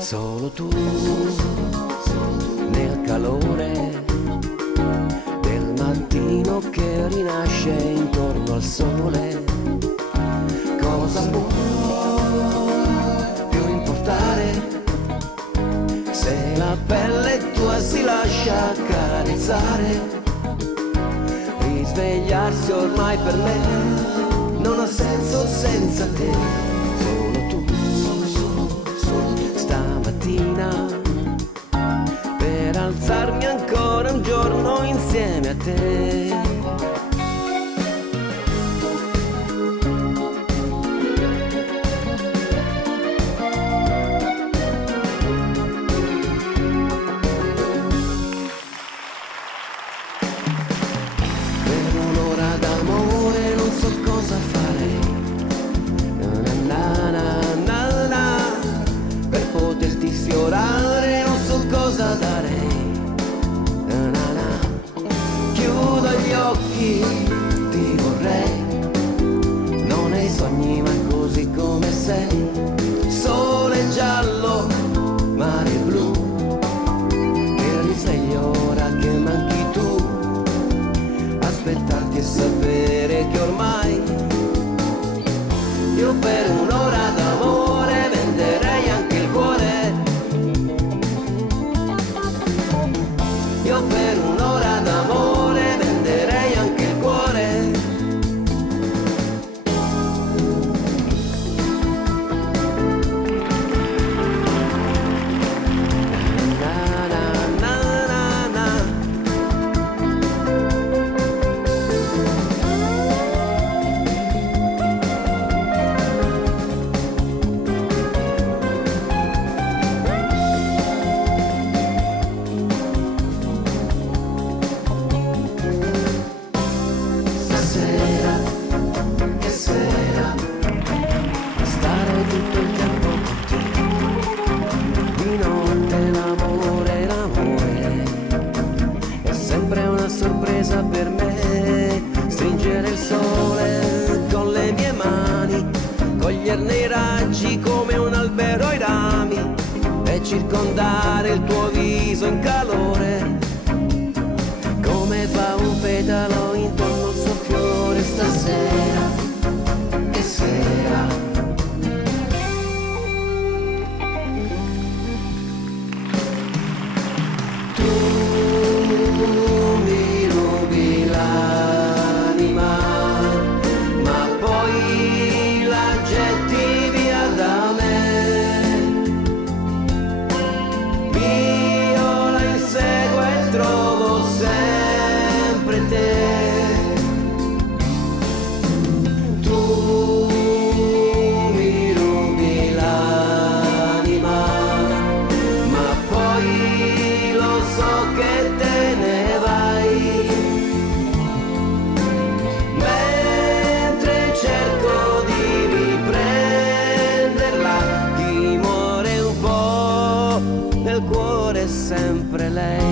Solo tu nel calore del mattino che rinasce intorno al sole. Cosa può più importare se la pelle tua si lascia accarezzare? Risvegliarsi ormai per me non ha senso senza te. Solo tu stamattina per alzarmi ancora un giorno insieme a te. Sfiorare non so cosa darei. Chiudo gli occhi, ti vorrei, non nei sogni ma così come sei. Sole giallo, mare blu, che risveglio ora che manchi tu. Aspettarti e sapere che ormai io per un'ora d'amore venderei anche il cuore. Io per un'ora d'amore venderei anche il cuore. Na, na, na, na, na. Per me stringere il sole con le mie mani, coglierne i raggi come un albero ai rami e circondare il tuo viso in calore come fa un petalo intorno al suo fiore. Stasera, che sera, sempre lei.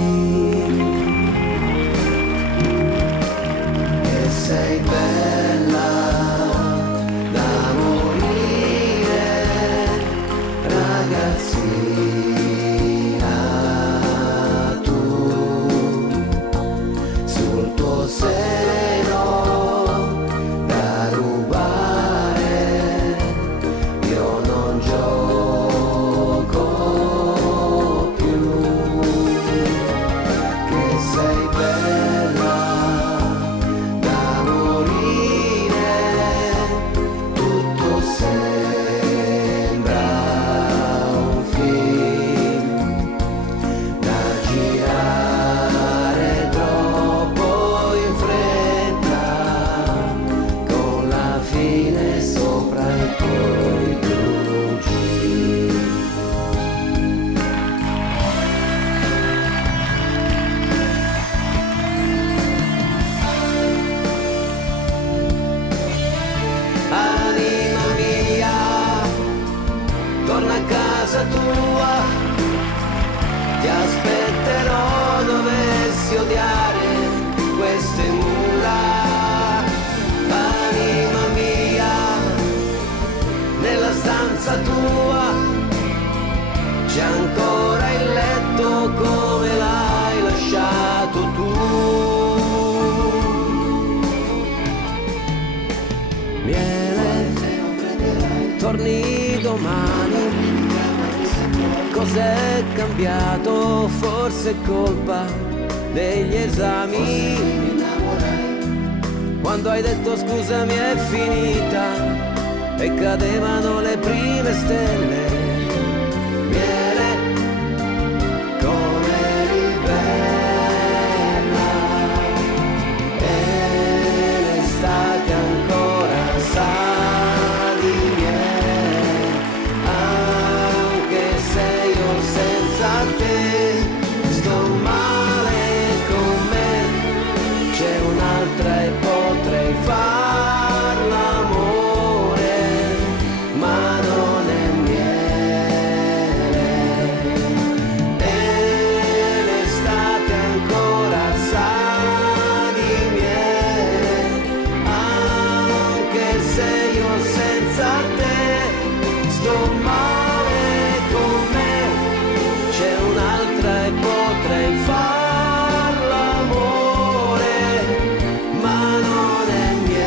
domani. Cos'è cambiato? Forse è colpa degli esami. Quando hai detto scusami è finita e cadevano le prime stelle. Miele, come eri bella, e l'estate ancora sa di miele, anche se io senza te sto male con me. C'è un'altra e potrei far l'amore, ma non è miele. E l'estate ancora sa di miele, anche se io senza te sto male con me. C'è un'altra e potrei far l'amore, ma non è miele.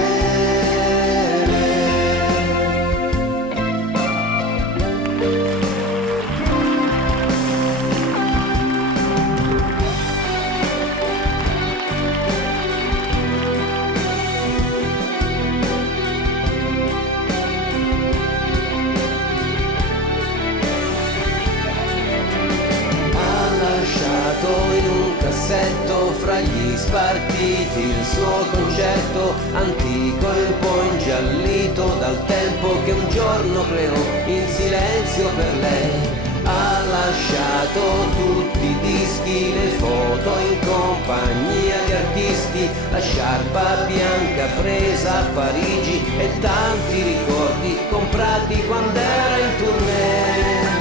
Ha lasciato in un cassetto fra gli spartiti il suo concerto antico, un po' ingiallito dal tempo che un giorno creò in silenzio per lei. Ha lasciato tutti i dischi, le foto in compagnia di artisti, la sciarpa bianca presa a Parigi e tanti ricordi comprati quando era in tournée.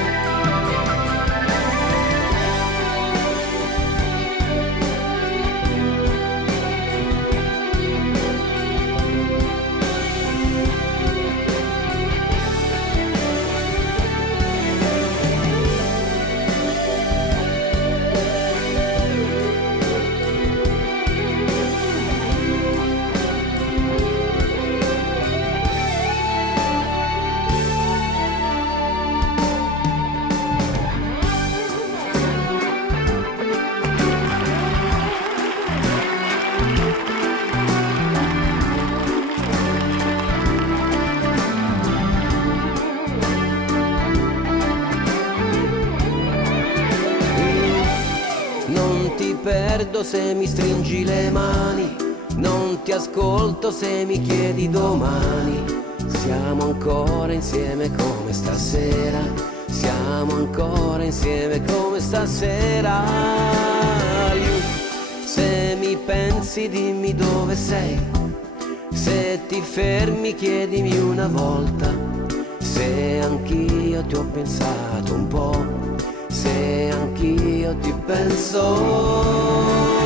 Non ti perdo se mi stringi le mani, non ti ascolto se mi chiedi domani. Siamo ancora insieme come stasera, siamo ancora insieme come stasera. Se mi pensi dimmi dove sei, se ti fermi chiedimi una volta, se anch'io ti ho pensato un po', se anch'io ti penso.